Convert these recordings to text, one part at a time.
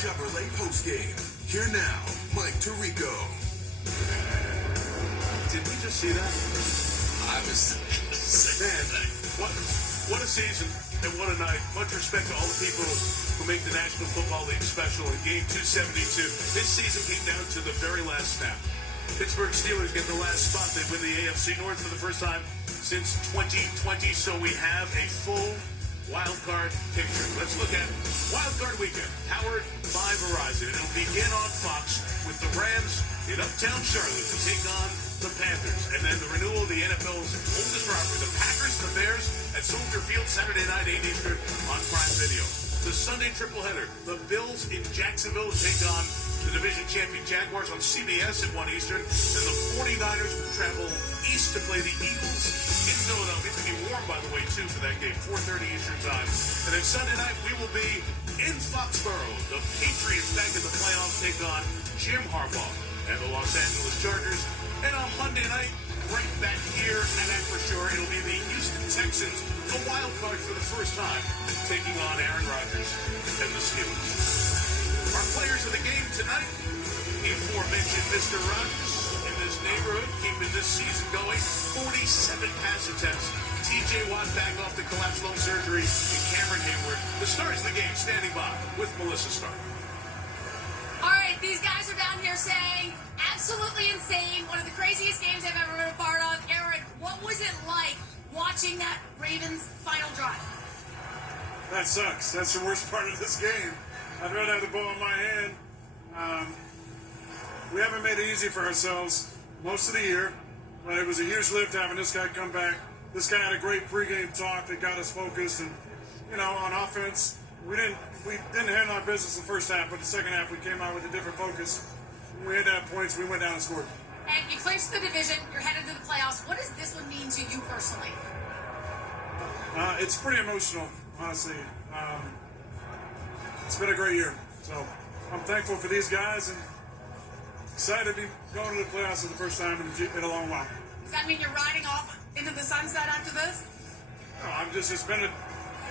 Chevrolet postgame. Here now, Mike Tirico. Did we just see that? I was Man, what a season and what a night. Much respect to all the people who make the National Football League special in Game 272. This season came down to the very last snap. Pittsburgh Steelers get the last spot. They win the AFC North for the first time since 2020, so we have a full wild card picture. Let's look at wild card weekend, powered by Verizon. It'll begin on Fox with the Rams in Uptown Charlotte to take on the Panthers. And then the renewal of the NFL's oldest rivalry, the Packers, the Bears at Soldier Field Saturday night, 8 Eastern on Prime Video. The Sunday triple header, the Bills in Jacksonville take on the division champion Jaguars on CBS at 1 Eastern. Then the 49ers will travel east to play the Eagles in Philadelphia. It's going to be warm, by the way, too, for that game, 4:30 Eastern time. And then Sunday night, we will be in Foxborough. The Patriots back in the playoffs take on Jim Harbaugh and the Los Angeles Chargers. And on Monday night, right back here, and that for sure, it'll be the Houston Texans, the wild card for the first time, taking on Aaron Rodgers and the Steelers. Our players of the game tonight, the aforementioned Mr. Rodgers in this neighborhood, keeping this season going, 47 pass attempts. TJ Watt back off the collapsed lung surgery, and Cameron Heyward, the stars of the game, standing by with Melissa Stark. All right, these guys are down here saying, absolutely insane, one of the craziest games I've ever been a part of. Aaron, what was it like watching that Ravens final drive? That sucks. That's the worst part of this game. I'd rather have the ball in my hand. We haven't made it easy for ourselves most of the year, but it was a huge lift having this guy come back. This guy had a great pregame talk that got us focused, and on offense, we didn't handle our business the first half, but the second half we came out with a different focus. When we had to have points, we went down and scored. And you clinched the division, you're headed to the playoffs. What does this one mean to you personally? It's pretty emotional, honestly. It's been a great year, so I'm thankful for these guys and excited to be going to the playoffs for the first time in a long while. Does that mean you're riding off into the sunset after this?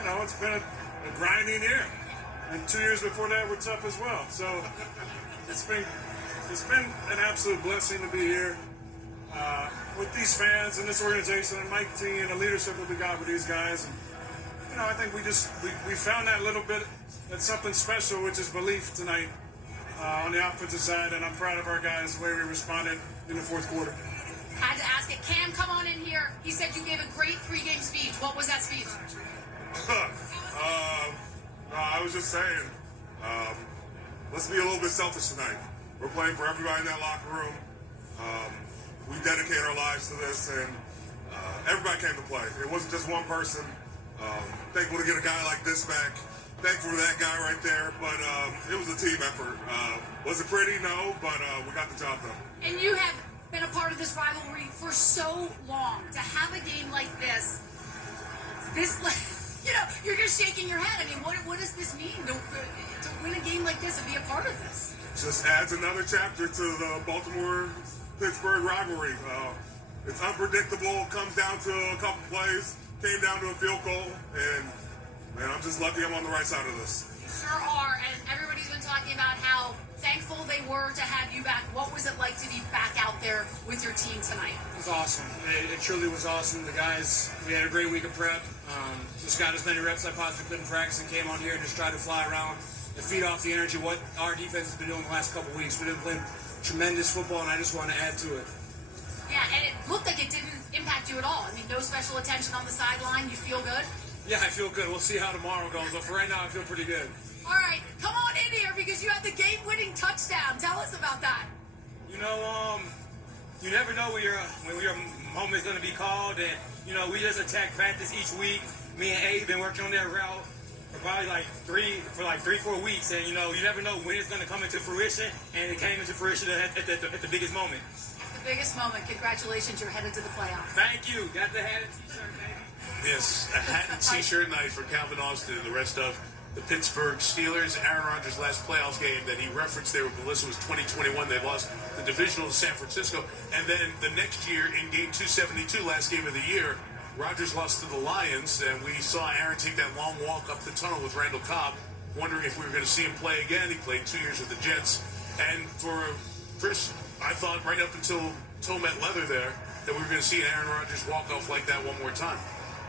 No, it's been a grinding year, and 2 years before that were tough as well. So it's been an absolute blessing to be here with these fans and this organization and Mike T and the leadership that we got with these guys. And, I think we found that little bit, that's something special, which is belief tonight on the offensive side, and I'm proud of our guys the way we responded in the fourth quarter. Had to ask it. Cam, come on in here. He said you gave a great pregame speech. What was that speech? I was just saying, let's be a little bit selfish tonight. We're playing for everybody in that locker room. We dedicate our lives to this, and everybody came to play. It wasn't just one person. Thankful to get a guy like this back. Thankful for that guy right there, but it was a team effort. Was it pretty? No, but we got the job done. And you have been a part of this rivalry for so long. To have a game like this, you're just shaking your head. I mean, what does this mean to win a game like this and be a part of this? Just adds another chapter to the Baltimore-Pittsburgh rivalry. It's unpredictable, comes down to a couple plays, came down to a field goal, and man, I'm just lucky I'm on the right side of this. You sure are, and everybody's been talking about how thankful they were to have you back. What was it like to be back out there with your team tonight? It was awesome. It truly was awesome. The guys, we had a great week of prep. Just got as many reps as I possibly could in practice and came on here and just tried to fly around and feed off the energy of what our defense has been doing the last couple weeks. We've been playing tremendous football, and I just want to add to it. Yeah, and it looked like it didn't impact you at all. I mean, no special attention on the sideline. You feel good? Yeah, I feel good. We'll see how tomorrow goes, but for right now, I feel pretty good. All right, come on in here because you had the game-winning touchdown. Tell us about that. You never know when your moment is going to be called, and we just attack practice each week. Me and A have been working on that route for probably like 3-4 weeks, and you never know when it's going to come into fruition, and it came into fruition at the biggest moment. The biggest moment. Congratulations, you're headed to the playoffs. Thank you. Got the hat and t-shirt, baby. Yes, a hat and t-shirt night for Calvin Austin and the rest of the Pittsburgh Steelers. Aaron Rodgers' last playoff game that he referenced there with Melissa was 2021. They lost the divisional to San Francisco. And then the next year in game 272, last game of the year, Rodgers lost to the Lions, and we saw Aaron take that long walk up the tunnel with Randall Cobb wondering if we were going to see him play again. He played 2 years with the Jets. And for Chris, I thought right up until toe met leather there that we were going to see an Aaron Rodgers walk-off like that one more time.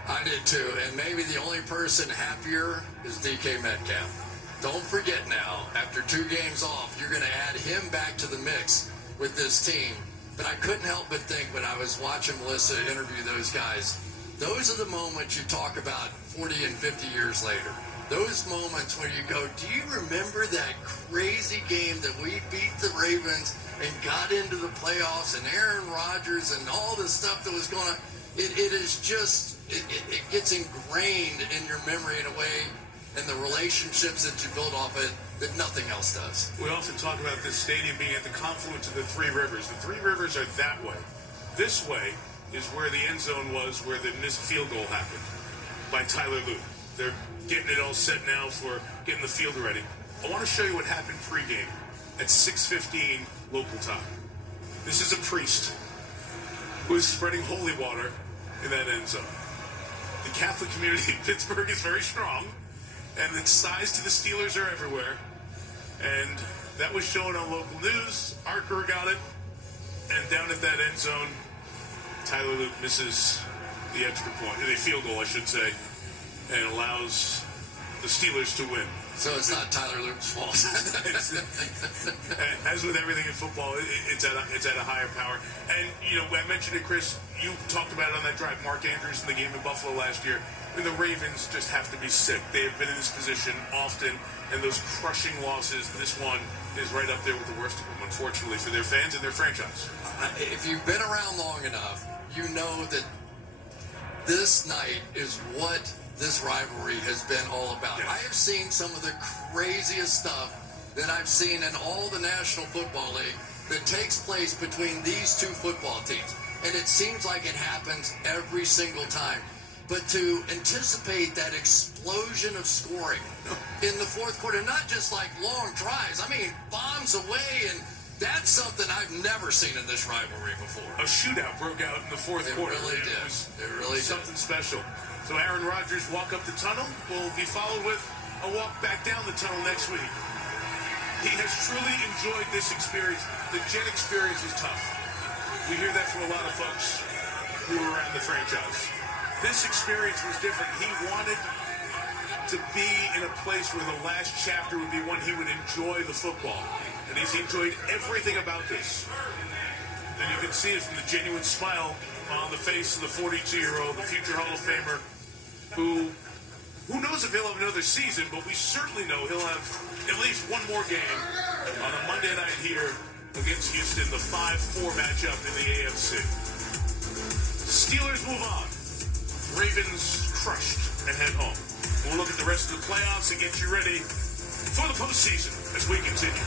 I did too, and maybe the only person happier is DK Metcalf. Don't forget now, after 2 games off, you're going to add him back to the mix with this team. But I couldn't help but think when I was watching Melissa interview those guys, those are the moments you talk about 40 and 50 years later. Those moments when you go, do you remember that crazy game that we beat the Ravens and got into the playoffs and Aaron Rodgers and all the stuff that was going on? It is just, it gets ingrained in your memory in a way, and the relationships that you build off it that nothing else does. We often talk about this stadium being at the confluence of the 3 rivers. The 3 rivers are that way. This way is where the end zone was, where the missed field goal happened by Tyler Luke. They're getting it all set now for getting the field ready. I want to show you what happened pregame at 6:15 local time. This is a priest who is spreading holy water in that end zone. The Catholic community in Pittsburgh is very strong, and the ties to the Steelers are everywhere. And that was shown on local news. Archer got it, and down at that end zone, Tyler Luke misses the extra point, the field goal, I should say, and allows the Steelers to win. So it's not Tyler Luke's fault. As with everything in football, it's at a higher power. And, you know, I mentioned it, Chris, you talked about it on that drive, Mark Andrews in the game in Buffalo last year. I mean, the Ravens just have to be sick. They have been in this position often, and those crushing losses, this one is right up there with the worst of them, unfortunately, for their fans and their franchise. If you've been around long enough, you know that this night is what this rivalry has been all about. Yes. I have seen some of the craziest stuff that I've seen in all the National Football League that takes place between these 2 football teams. And it seems like it happens every single time. But to anticipate that explosion of scoring in the 4th quarter, not just like long drives, I mean bombs away, and that's something I've never seen in this rivalry before. A shootout broke out in the 4th quarter. Really did. It really did. Something special. So Aaron Rodgers' walk up the tunnel will be followed with a walk back down the tunnel next week. He has truly enjoyed this experience. The Jet experience was tough. We hear that from a lot of folks who were around the franchise. This experience was different. He wanted to be in a place where the last chapter would be one he would enjoy the football. And he's enjoyed everything about this. And you can see it from the genuine smile on the face of the 42-year-old, the future Hall of Famer, who knows if he'll have another season, but we certainly know he'll have at least one more game on a Monday night here against Houston, the 5-4 matchup in the AFC. Steelers move on. Ravens crushed and head home. We'll look at the rest of the playoffs and get you ready for the postseason as we continue.